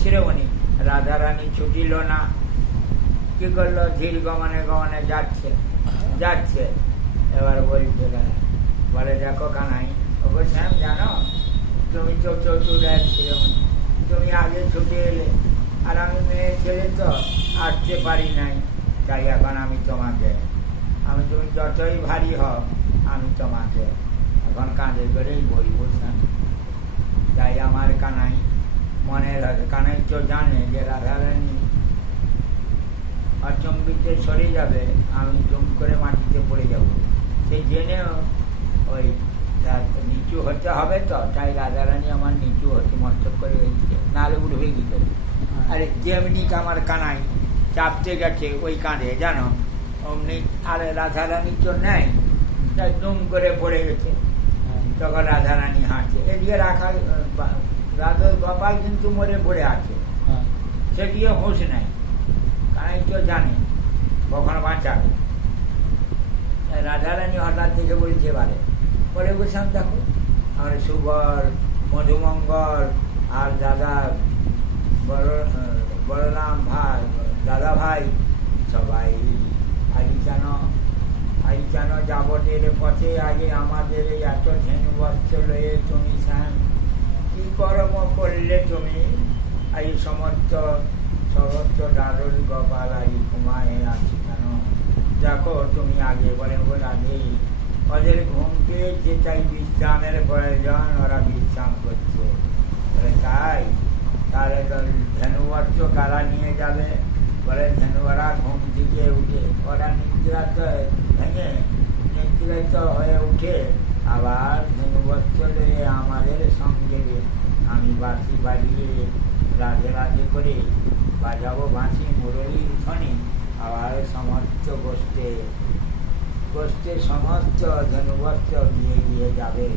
শিরোমণি রাধারানী ছুটিল না, কি করলো, ধীর গমনে গমনে যাচ্ছে। এবার বলছে বলে, দেখো কানাই, ওগো শ্যাম, জানো তুমি তো চতুরের শিরোমণি, তুমি আগে ছুটে এলে, আর আমি মেয়ে ছেলে তো আসতে পারি নাই, তাই এখন আমি তুমি যতই ভারী হও, আমি তোমাকে এখন কাঁধে করেই বলবো শ্যাম। তাই আমার কানাই মনে রাখে, কানাই তো জানে যে রাধারানী অচম্বিতে সরে যাবে, আমি জম করে মাটিতে পড়ে যাব, সে জেনেও ওই নিচু হতে হবে, তো তাই রাধারানী আমার নিচু হতে মস্তক করে হয়েছে, নাহলে উঠবে কি করে। আরে যেমনি আমার কানাই চাপতে গেছে ওই কাঁধে, জানো, অমনি আরে রাধারানী তো নেই, তাই জম করে পড়ে গেছে। তখন রাধারানী হাঁটছে, এদিকে রাধা গোপাল কিন্তু মরে পড়ে আছে, সেটিও হুঁশ নেই, কানাই তো জানে কখন বাঁচাবে। রাধারানী হঠাৎ দেখে বলছে, বলে বলছিলাম, দেখো আমার সুবর, মধুমঙ্গল আর দাদা বলরাম ভাই, দাদা ভাই সবাই আইচানো যাবতের পথে আগে আমাদের এত ধেনু বস্ত্র লয়ে তুমি শ্যাম কি কর্ম করলে তুমি, এই সমস্ত ডারুল গোপাল আই ঘুমায় আছি কেন, দেখো তুমি আগে বলে আগে ওদের ঘুমকে যেটাই বিশ্রামের প্রয়োজন, ওরা বিশ্রাম করছে, তাই তাহলে ধেনুবস্ত্র কারা নিয়ে যাবে, বলে ধেনুয়ারা ঘুম থেকে উঠে, ওরা নিদ্রাত ভেঙে নিদ্রিত হয়ে উঠে আবার ধেনুবস্ত্র নিয়ে আমাদের সঙ্গে আমি বাঁশি বাজিয়ে রাধে রাধে করে বাজাবো বাঁশি মুরলীর ধ্বনি, আবার সমস্ত গোষ্ঠে সমস্ত ধেনুবস্ত্র দিয়ে যাবে।